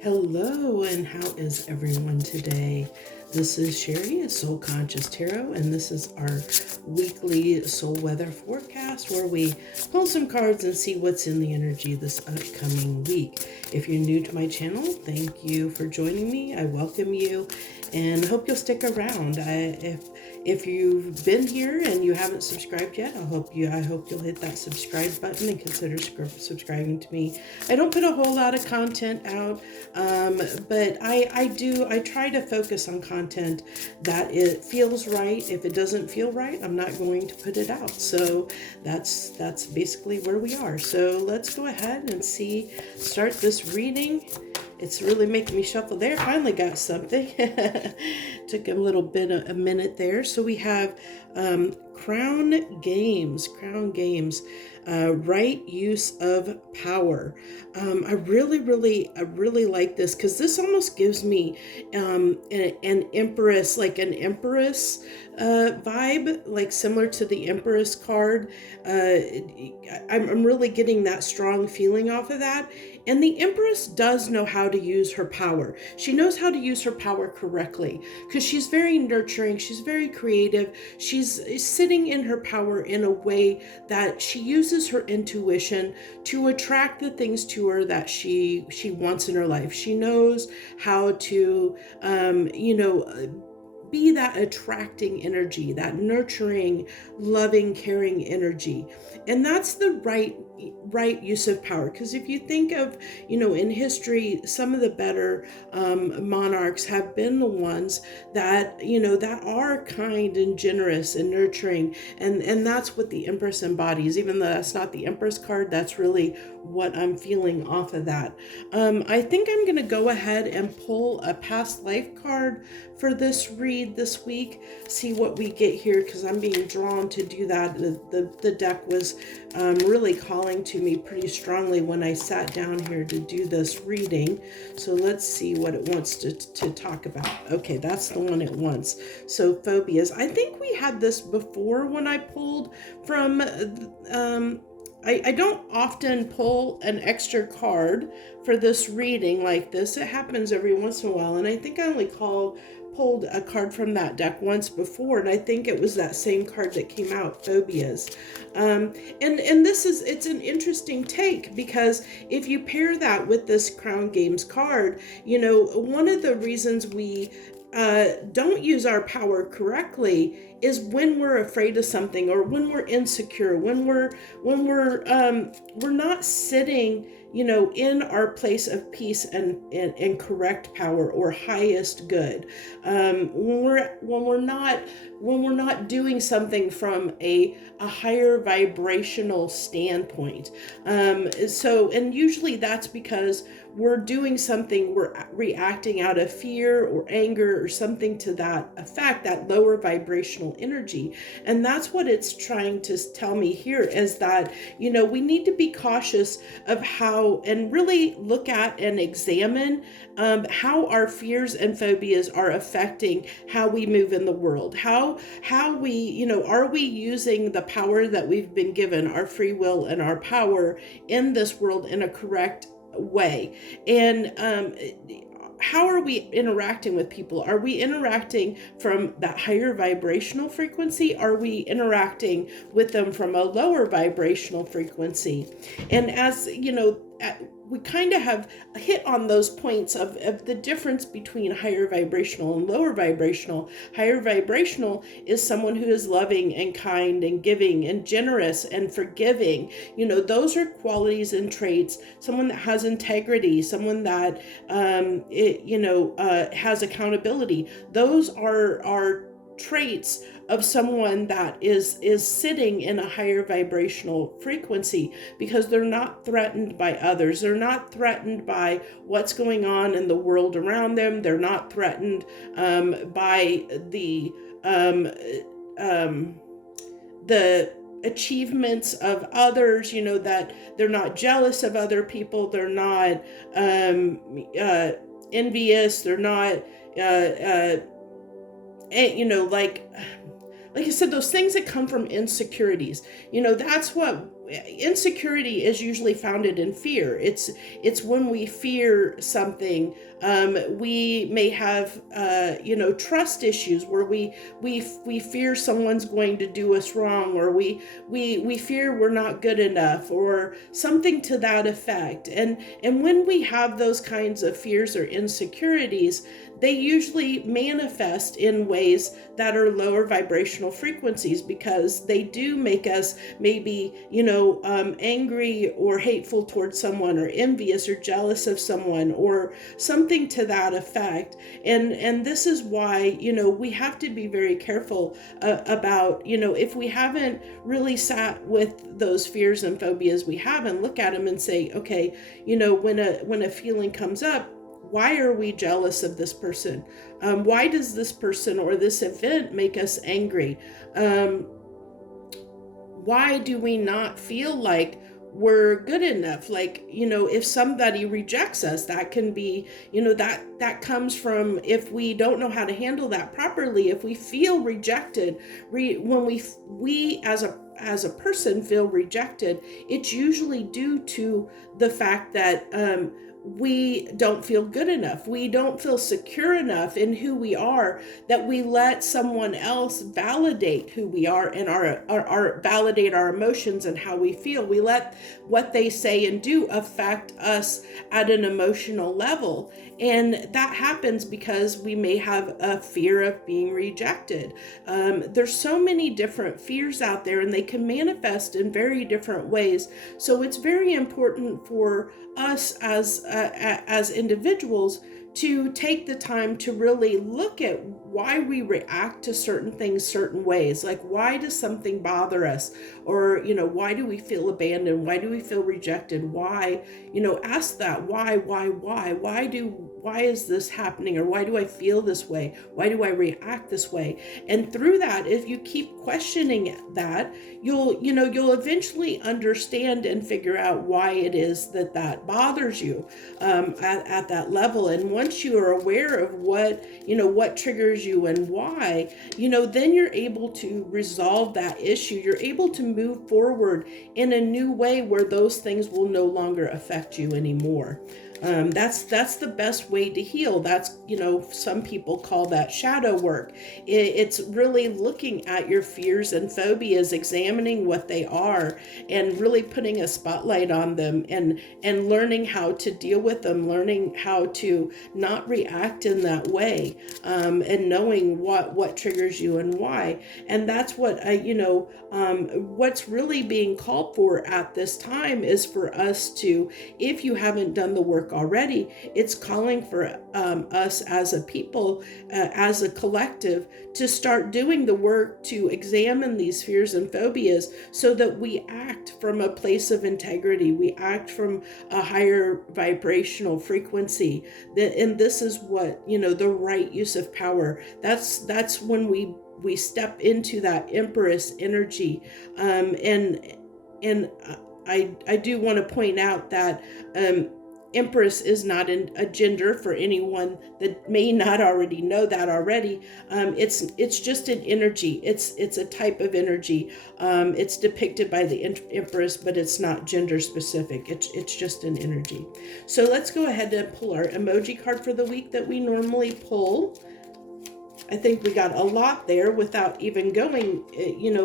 Hello, and how is everyone today? This is Sherry, a Soul Conscious Tarot, and this is our weekly soul weather forecast where we pull some cards and see what's in the energy this upcoming week. If you're new to my channel, thank you for joining me. I welcome you and hope you'll stick around. If you've been here and you haven't subscribed yet, I hope you'll hit that subscribe button and consider subscribing to me. I don't put a whole lot of content out, but I try to focus on content that it feels right. If it doesn't feel right, I'm not going to put it out. So that's basically where we are. So let's go ahead and start this reading. It's really making me shuffle there. Finally got something. Took a minute there. So we have Crown Games, right use of power. I really like this because this almost gives me an empress, vibe, like similar to the Empress card. I'm really getting that strong feeling off of that. And the Empress does know how to use her power. She knows how to use her power correctly because she's very nurturing. She's very creative. She's sitting in her power in a way that she uses her intuition to attract the things to her that she wants in her life. She knows how to, be that attracting energy, that nurturing, loving, caring energy. And that's the right use of power. Because if you think of, in history, some of the better monarchs have been the ones that, that are kind and generous and nurturing. And that's what the Empress embodies. Even though that's not the Empress card, that's really what I'm feeling off of that. I think I'm going to go ahead and pull a past life card for this read this week, see what we get here, because I'm being drawn to do that. The deck was really calling to me pretty strongly when I sat down here to do this reading. So let's see what it wants to talk about. Okay, that's the one it wants. So phobias. I think we had this before when I pulled from I don't often pull an extra card for this reading like this. It happens every once in a while, and I think I only pulled a card from that deck once before, and I think it was that same card that came out, phobias. And it's an interesting take, because if you pair that with this Crown Games card, one of the reasons we don't use our power correctly is when we're afraid of something, or when we're insecure, when we're not sitting in our place of peace and correct power or highest good, when we're not doing something from a higher vibrational standpoint. And usually that's because we're doing something, we're reacting out of fear or anger or something to that effect, that lower vibrational energy. And that's what it's trying to tell me here, is that, we need to be cautious of how, and really look at and examine how our fears and phobias are affecting how we move in the world. How we, are we using the power that we've been given, our free will and our power in this world, in a correct way? And how are we interacting with people? Are we interacting from that higher vibrational frequency? Are we interacting with them from a lower vibrational frequency? And as we kind of have hit on those points of the difference between higher vibrational and lower vibrational. Higher vibrational is someone who is loving and kind and giving and generous and forgiving. Those are qualities and traits. Someone that has integrity, someone that has accountability. Those are traits of someone that is sitting in a higher vibrational frequency, because they're not threatened by others. They're not threatened by what's going on in the world around them. They're not threatened by the achievements of others, that they're not jealous of other people. They're not envious. They're not like I said, those things that come from insecurities, that's what insecurity is usually founded in fear. It's when we fear something. We may have trust issues where we fear someone's going to do us wrong, or we fear we're not good enough, or something to that effect. And when we have those kinds of fears or insecurities, they usually manifest in ways that are lower vibrational frequencies, because they do make us maybe, angry or hateful towards someone, or envious or jealous of someone, or something to that effect. And this is why, we have to be very careful about, if we haven't really sat with those fears and phobias we have and look at them and say, okay, when a feeling comes up, why are we jealous of this person? Why does this person or this event make us angry? Why do we not feel like we're good enough? Like, if somebody rejects us, that can be, that comes from, if we don't know how to handle that properly, if we feel rejected, when we as a person feel rejected, it's usually due to the fact that we don't feel good enough. We don't feel secure enough in who we are, that we let someone else validate who we are and our validate our emotions and how we feel. We let what they say and do affect us at an emotional level. And that happens because we may have a fear of being rejected. There's so many different fears out there, and they can manifest in very different ways. So it's very important for us as individuals to take the time to really look at why we react to certain things certain ways. Like, why does something bother us? Or, why do we feel abandoned? Why do we feel rejected? Why? Ask that. Why is this happening? Or why do I feel this way? Why do I react this way? And through that, if you keep questioning that, you'll eventually understand and figure out why it is that bothers you at that level. And once you are aware of what triggers you and why, then you're able to resolve that issue. You're able to move forward in a new way where those things will no longer affect you anymore. That's the best way to heal. That's, some people call that shadow work. It's really looking at your fears and phobias, examining what they are, and really putting a spotlight on them, and learning how to deal with them, learning how to not react in that way, and knowing what triggers you and why. And that's what what's really being called for at this time is for us to, if you haven't done the work already, it's calling for us as a people, as a collective, to start doing the work to examine these fears and phobias, so that we act from a place of integrity. We act from a higher vibrational frequency. And this is what, the right use of power. That's when we step into that Empress energy. And I do want to point out that Empress is not a gender, for anyone that may not already know that already. It's just an energy. It's a type of energy. It's depicted by the Empress, but it's not gender specific. It's just an energy. So let's go ahead and pull our emoji card for the week that we normally pull. I think we got a lot there without even going,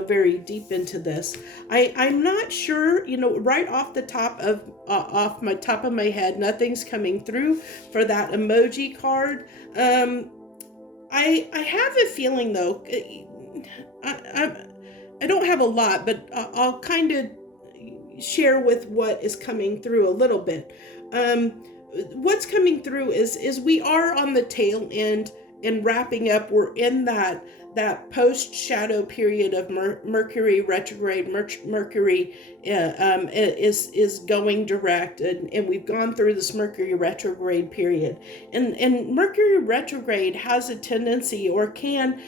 very deep into this. I'm not sure, right off the top of top of my head, nothing's coming through for that emoji card. I have a feeling though, I don't have a lot, but I'll kind of share with what is coming through a little bit. What's coming through is we are on the tail end and wrapping up. We're in that post shadow period of Mercury retrograde. Mercury is going direct, and we've gone through this Mercury retrograde period. And Mercury retrograde has a tendency, or can,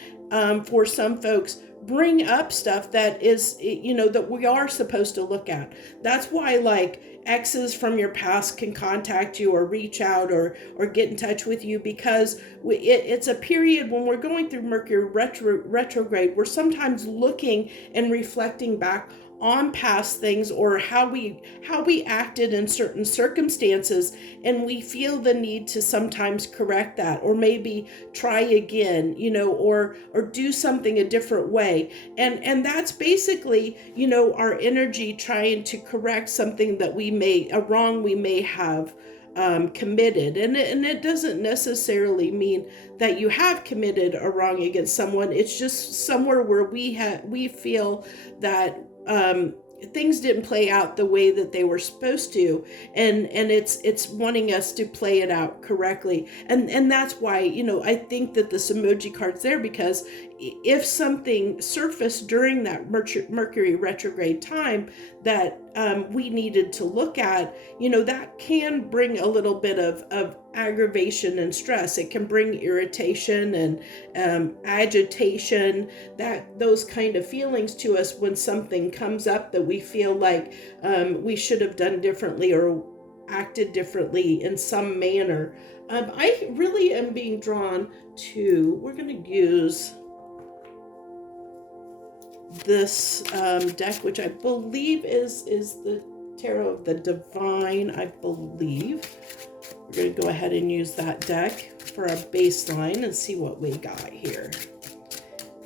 for some folks, bring up stuff that is, that we are supposed to look at. That's why, like, exes from your past can contact you or reach out or get in touch with you, because it's a period when we're going through Mercury retrograde, we're sometimes looking and reflecting back on past things, or how we acted in certain circumstances, and we feel the need to sometimes correct that, or maybe try again, or do something a different way. And that's basically, our energy trying to correct something that a wrong we may have committed. And it doesn't necessarily mean that you have committed a wrong against someone. It's just somewhere where we feel that things didn't play out the way that they were supposed to, and it's wanting us to play it out correctly. And that's why, I think that this emoji card's there, because if something surfaced during that Mercury retrograde time that we needed to look at, that can bring a little bit of aggravation and stress. It can bring irritation and agitation, those kind of feelings to us when something comes up that we feel like we should have done differently or acted differently in some manner. I really am being drawn to, we're going to use this deck, which I believe is the Tarot of the Divine, I believe. We're going to go ahead and use that deck for our baseline and see what we got here.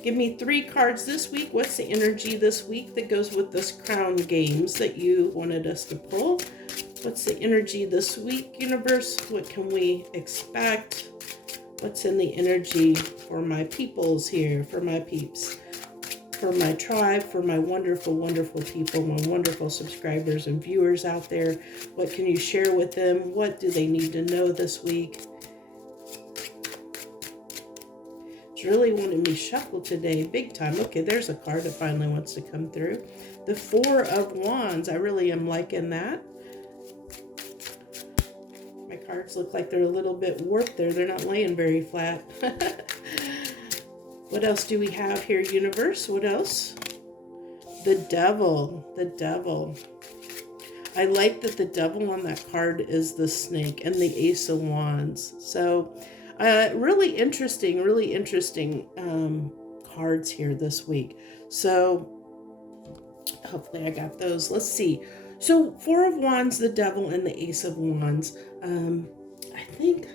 Give me 3 cards this week. What's the energy this week that goes with this Crown Games that you wanted us to pull? What's the energy this week, universe? What can we expect? What's in the energy for my peoples here, for my peeps, for my tribe, for my wonderful, wonderful people, my wonderful subscribers and viewers out there? What can you share with them? What do they need to know this week? It's really wanting me shuffle today, big time. Okay, there's a card that finally wants to come through. The 4 of Wands. I really am liking that. My cards look like they're a little bit warped there. They're not laying very flat. What else do we have here, universe? What else? The Devil. The Devil. I like that the Devil on that card is the snake and the Ace of Wands. So really interesting cards here this week. So hopefully I got those. Let's see. So 4 of Wands, the Devil, and the Ace of Wands. I think,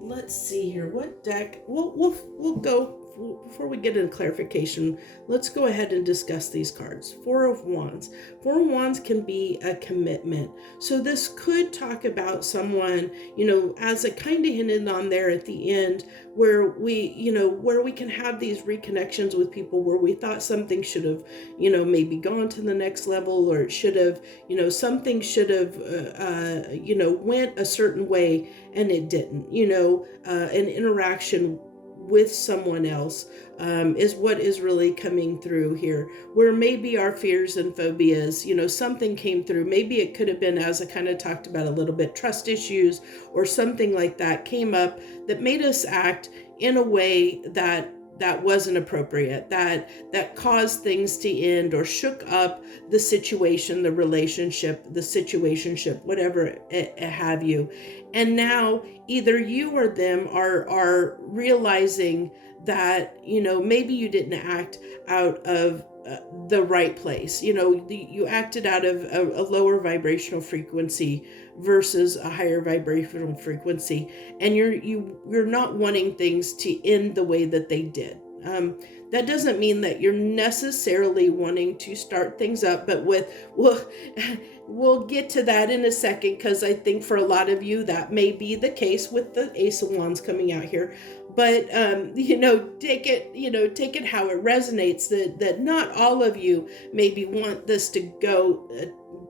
let's see here. What deck? We'll go. Before we get into clarification, let's go ahead and discuss these cards. 4 of Wands. 4 of Wands can be a commitment. So this could talk about someone, as it kind of hinted on there at the end, where we can have these reconnections with people where we thought something should have, maybe gone to the next level, or it should have, something should have, went a certain way and it didn't, an interaction with someone else is what is really coming through here, where maybe our fears and phobias, something came through. Maybe it could have been, as I kind of talked about a little bit, trust issues or something like that came up that made us act in a way that wasn't appropriate, that caused things to end or shook up the situation, the relationship, the situationship, whatever have you. And now either you or them are realizing that, maybe you didn't act out of the right place. You acted out of a lower vibrational frequency versus a higher vibrational frequency, and you're not wanting things to end the way that they did. That doesn't mean that you're necessarily wanting to start things up, but we'll get to that in a second, because I think for a lot of you that may be the case with the Ace of Wands coming out here. But take it how it resonates, that not all of you maybe want this to go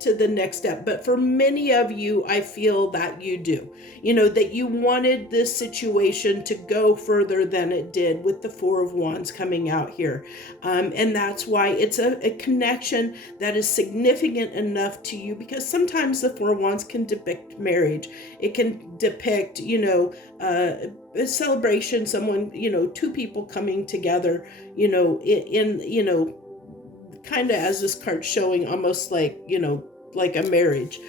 to the next step, but for many of you, I feel that you do, that you wanted this situation to go further than it did with the 4 of Wands coming out here. And that's why it's a connection that is significant enough to you, because sometimes the 4 of Wands can depict marriage. It can depict, a celebration, someone, 2 people coming together, in kind of, as this card's showing, almost like, like a marriage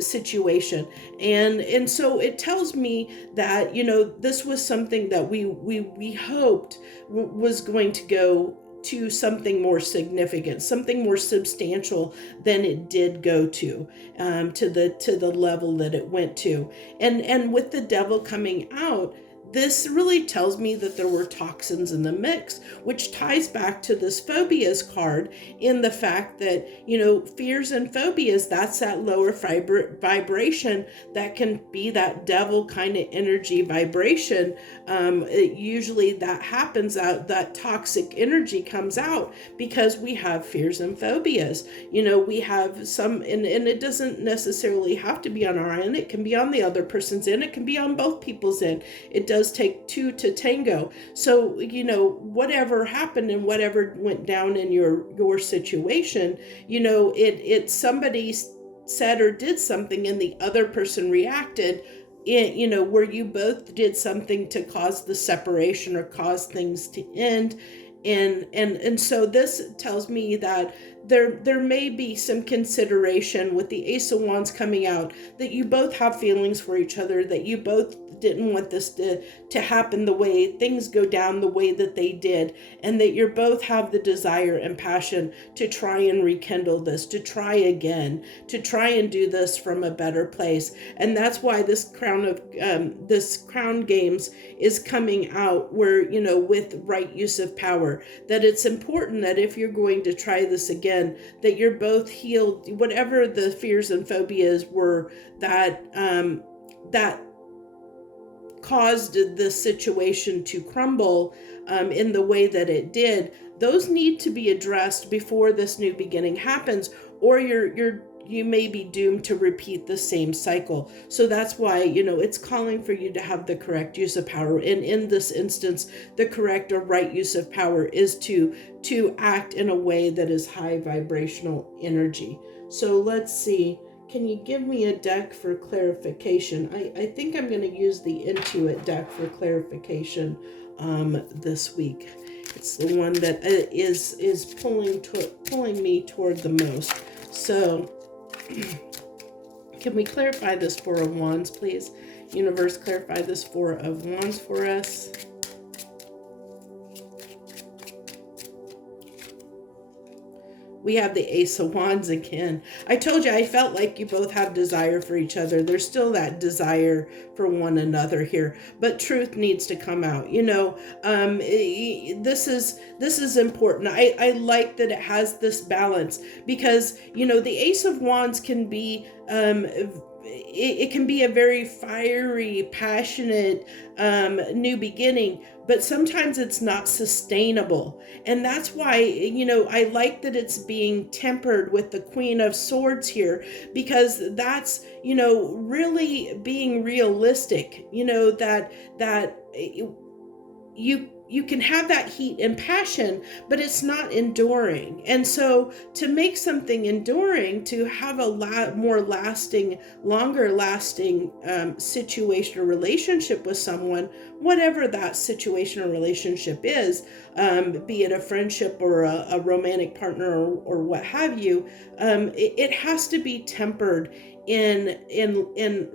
situation. And so it tells me that, this was something that we hoped was going to go to something more significant, something more substantial than it did go to the level that it went to. And with the devil coming out, this really tells me that there were toxins in the mix, which ties back to this phobias card in the fact that, fears and phobias, that's that lower vibration that can be that devil kind of energy vibration. Usually that happens out, that toxic energy comes out because we have fears and phobias. We have some, and it doesn't necessarily have to be on our end. It can be on the other person's end. It can be on both people's end. It does take two to tango. So, whatever happened and whatever went down in your situation, it's somebody said or did something and the other person reacted, where you both did something to cause the separation or cause things to end. And so this tells me that there may be some consideration with the Ace of Wands coming out, that you both have feelings for each other, that you both didn't want this to happen the way things go down the way that they did, and that you both have the desire and passion to try and rekindle this, to try again, to try and do this from a better place. And that's why this crown games is coming out, where, with right use of power, that it's important that if you're going to try this again, that you're both healed, whatever the fears and phobias were that caused the situation to crumble in the way that it did. Those need to be addressed before this new beginning happens, or you may be doomed to repeat the same cycle. So that's why, it's calling for you to have the correct use of power. And in this instance, the correct or right use of power is to act in a way that is high vibrational energy. So let's see. Can you give me a deck for clarification? I think I'm going to use the Intuit deck for clarification this week. It's the one that is pulling me toward the most. So can we clarify this Four of Wands, please? Universe, clarify this Four of Wands for us. We have the Ace of Wands again. I told you, I felt like you both have desire for each other. There's still that desire for one another here, but truth needs to come out. This is important. I like that it has this balance, because, the Ace of Wands can be, it can be a very fiery, passionate new beginning, but sometimes it's not sustainable. And that's why, I like that it's being tempered with the Queen of Swords here, because that's, really being realistic, that you can have that heat and passion, but it's not enduring. And so to make something enduring, to have a more lasting, longer lasting situation or relationship with someone, whatever that situation or relationship is, be it a friendship or a romantic partner or what have you, it has to be tempered in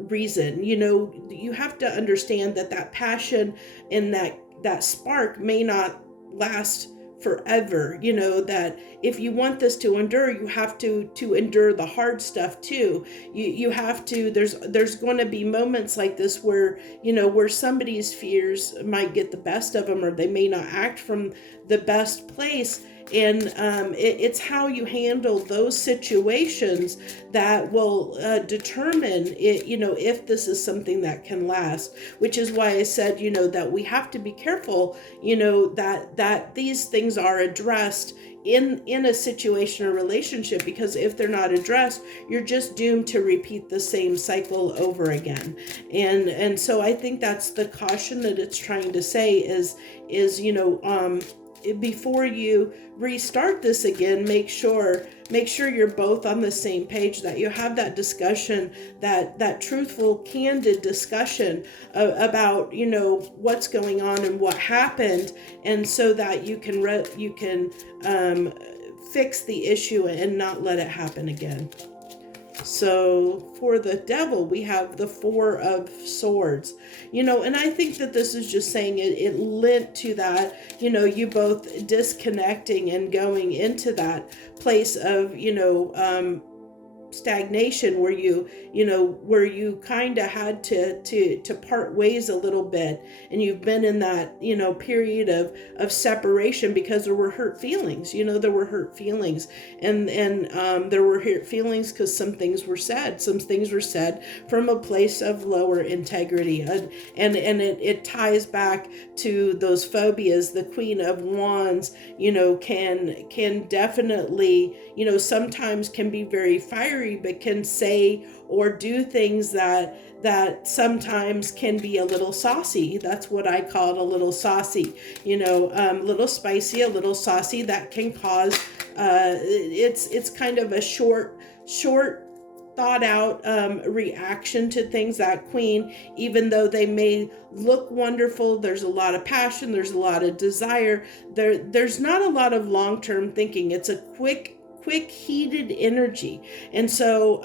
reason. You have to understand that passion and that spark may not last forever. That if you want this to endure, you have to endure the hard stuff too. You have to, there's going to be moments like this where, where somebody's fears might get the best of them, or they may not act from the best place. And it's how you handle those situations that will determine if this is something that can last. Which is why I said, that we have to be careful, that these things are addressed in a situation or relationship, because if they're not addressed, you're just doomed to repeat the same cycle over again. And so I think that's the caution that it's trying to say is before you restart this again, make sure you're both on the same page, that you have that discussion, that truthful, candid discussion about what's going on and what happened, and so that you can fix the issue and not let it happen again. So for the devil, we have the Four of Swords, and I think that this is just saying it lent to that, you both disconnecting and going into that place of, stagnation, where you kind of had to part ways a little bit, and you've been in that period of separation because there were hurt feelings. There were hurt feelings, and there were hurt feelings because some things were said from a place of lower integrity, and it ties back to those phobias. The Queen of Wands can definitely sometimes can be very fiery, but can say or do things that sometimes can be a little saucy. That's what I call it, a little saucy, little spicy, a little saucy, that can cause it's kind of a short thought out reaction to things. That Queen, even though they may look wonderful, there's a lot of passion, there's a lot of desire, there's not a lot of long-term thinking. It's a quick heated energy. And so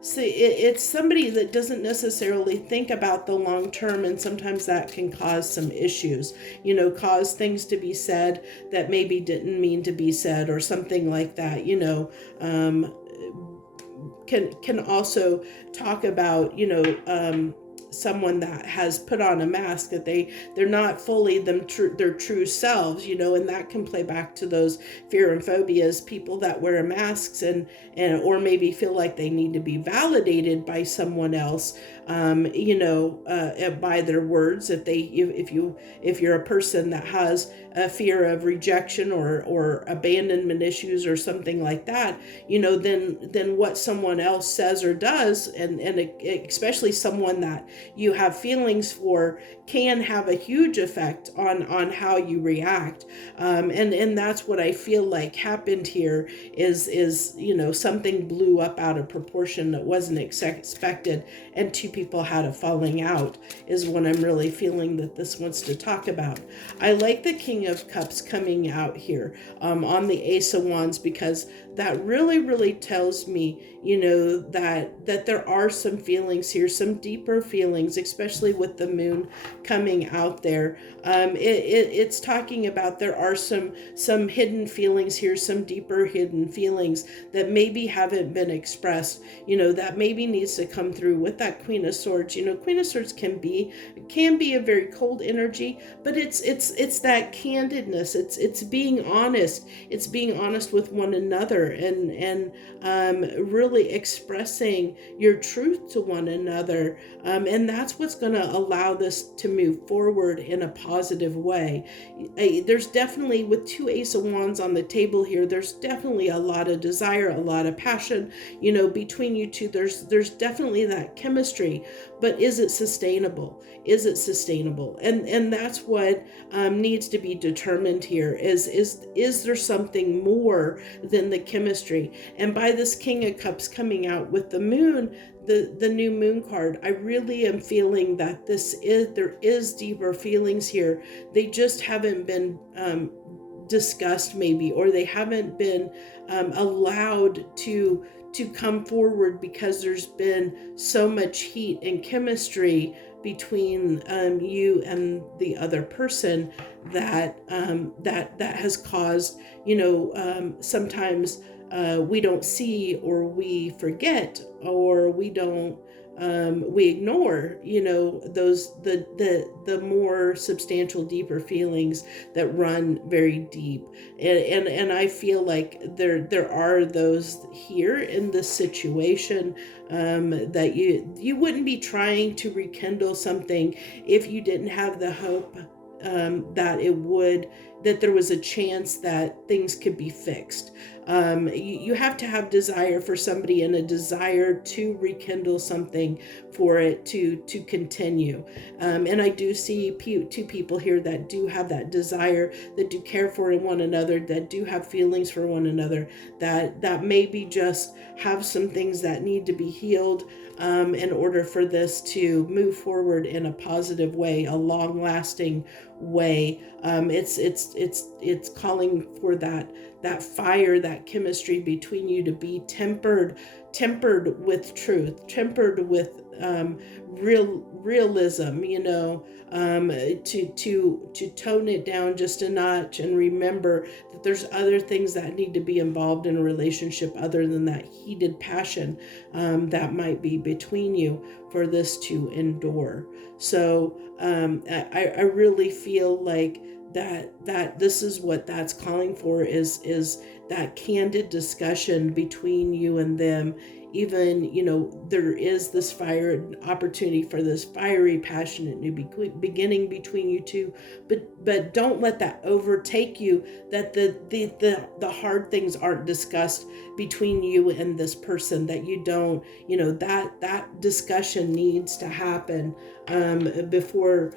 it's somebody that doesn't necessarily think about the long term, and sometimes that can cause some issues, cause things to be said that maybe didn't mean to be said, or something like that. Can also talk about someone that has put on a mask, that they're not fully their true selves, and that can play back to those fear and phobias. People that wear masks and or maybe feel like they need to be validated by someone else, by their words. If you're a person that has a fear of rejection or abandonment issues or something like that, then what someone else says or does, and especially someone that you have feelings for, can have a huge effect on how you react. And that's what I feel like happened here is something blew up out of proportion that wasn't expected, and two people had a falling out, is what I'm really feeling that this wants to talk about. I like the King of Cups coming out here on the Ace of Wands, because that really tells me, that there are some feelings here, some deeper feelings, especially with the moon coming out there. It's talking about there are some hidden feelings here, some deeper hidden feelings that maybe haven't been expressed, that maybe needs to come through with that Queen of Swords. Queen of Swords can be a very cold energy, but it's that candidness. It's being honest. It's being honest with one another, and really expressing your truth to one another. And that's what's going to allow this to move forward in a positive way. There's definitely, with two Ace of Wands on the table here, there's definitely a lot of desire, a lot of passion, between you two. There's definitely that chemistry, but is it sustainable? Is it sustainable? And that's what needs to be determined here. Is there something more than the chemistry? And by this King of Cups coming out with the moon, the new moon card, I really am feeling that there is deeper feelings here. They just haven't been discussed, maybe, or they haven't been allowed to come forward, because there's been so much heat and chemistry between you and the other person that has caused, sometimes we don't see, or we forget, or we ignore, the more substantial, deeper feelings that run very deep. And I feel like there are those here in this situation, that you wouldn't be trying to rekindle something if you didn't have the hope that there was a chance that things could be fixed. You have to have desire for somebody, and a desire to rekindle something for it to continue. And I do see two people here that do have that desire, that do care for one another, that do have feelings for one another, that maybe just have some things that need to be healed in order for this to move forward in a positive way, a long-lasting way. It's calling for that fire, that that chemistry between you to be tempered with truth, tempered with realism, to tone it down just a notch, and remember that there's other things that need to be involved in a relationship other than that heated passion that might be between you for this to endure. So I really feel like that this is what that's calling for, is that candid discussion between you and them. Even, there is this opportunity for this fiery, passionate new beginning between you two, but don't let that overtake you, that the hard things aren't discussed between you and this person, that you don't, that discussion needs to happen before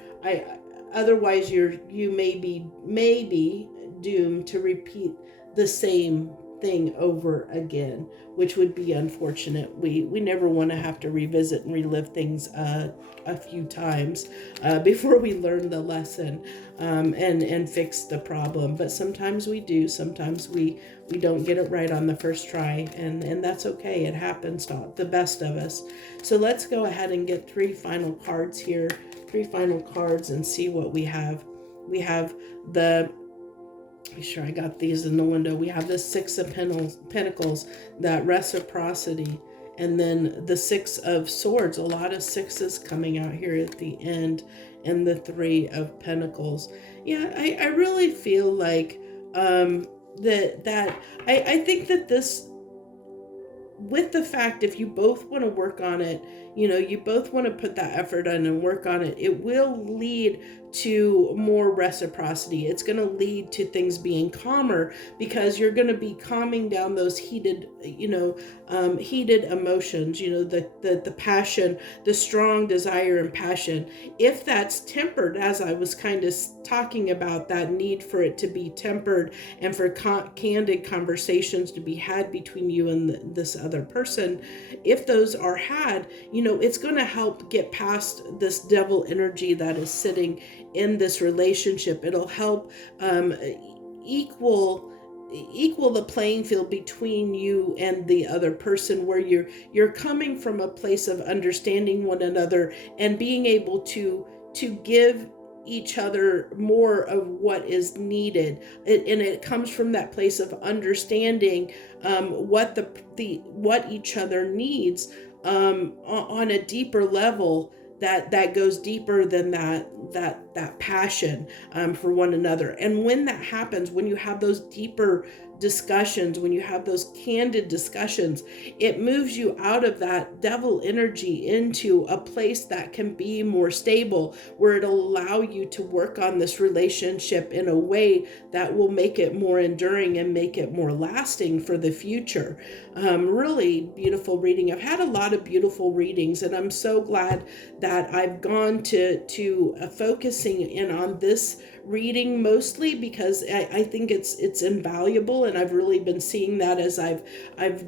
otherwise you may be doomed to repeat the same thing over again, which would be unfortunate. We never want to have to revisit and relive things a few times before we learn the lesson and fix the problem. But sometimes we do. Sometimes we don't get it right on the first try, and that's okay. It happens to the best of us. So let's go ahead and get three final cards here. Three final cards and see what we have. We have make sure I got these in the window. We have the Six of Pentacles, that reciprocity, and then the Six of Swords. A lot of sixes coming out here at the end, and the Three of Pentacles. Yeah, I really feel like that I think that this, with the fact, if you both want to work on it, you both want to put that effort in and work on it, it will lead to more reciprocity. It's going to lead to things being calmer, because you're going to be calming down those heated emotions, the passion, the strong desire and passion. If that's tempered, as I was kind of talking about, that need for it to be tempered and for candid conversations to be had between you and this other person, if those are had, it's going to help get past this devil energy that is sitting in this relationship. It'll help equal the playing field between you and the other person, where you're coming from a place of understanding one another and being able to give each other more of what is needed, and it comes from that place of understanding what each other needs on a deeper level, that goes deeper than that passion for one another. And when that happens, when you have those deeper discussions, when you have those candid discussions, it moves you out of that devil energy into a place that can be more stable, where it'll allow you to work on this relationship in a way that will make it more enduring and make it more lasting for the future. Really beautiful reading. I've had a lot of beautiful readings, and I'm so glad that I've gone to focusing in on this reading mostly, because I think it's invaluable, and I've really been seeing that as I've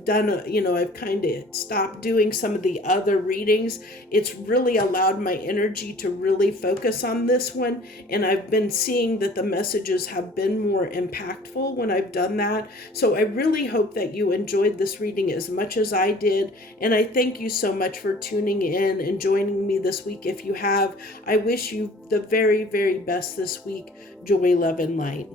done I've kind of stopped doing some of the other readings. It's really allowed my energy to really focus on this one, and I've been seeing that the messages have been more impactful when I've done that. So I really hope that you enjoyed this reading as much as I did, and I thank you so much for tuning in and joining me this week. If you have, I wish you the very, very best this week. Joy, love, and light.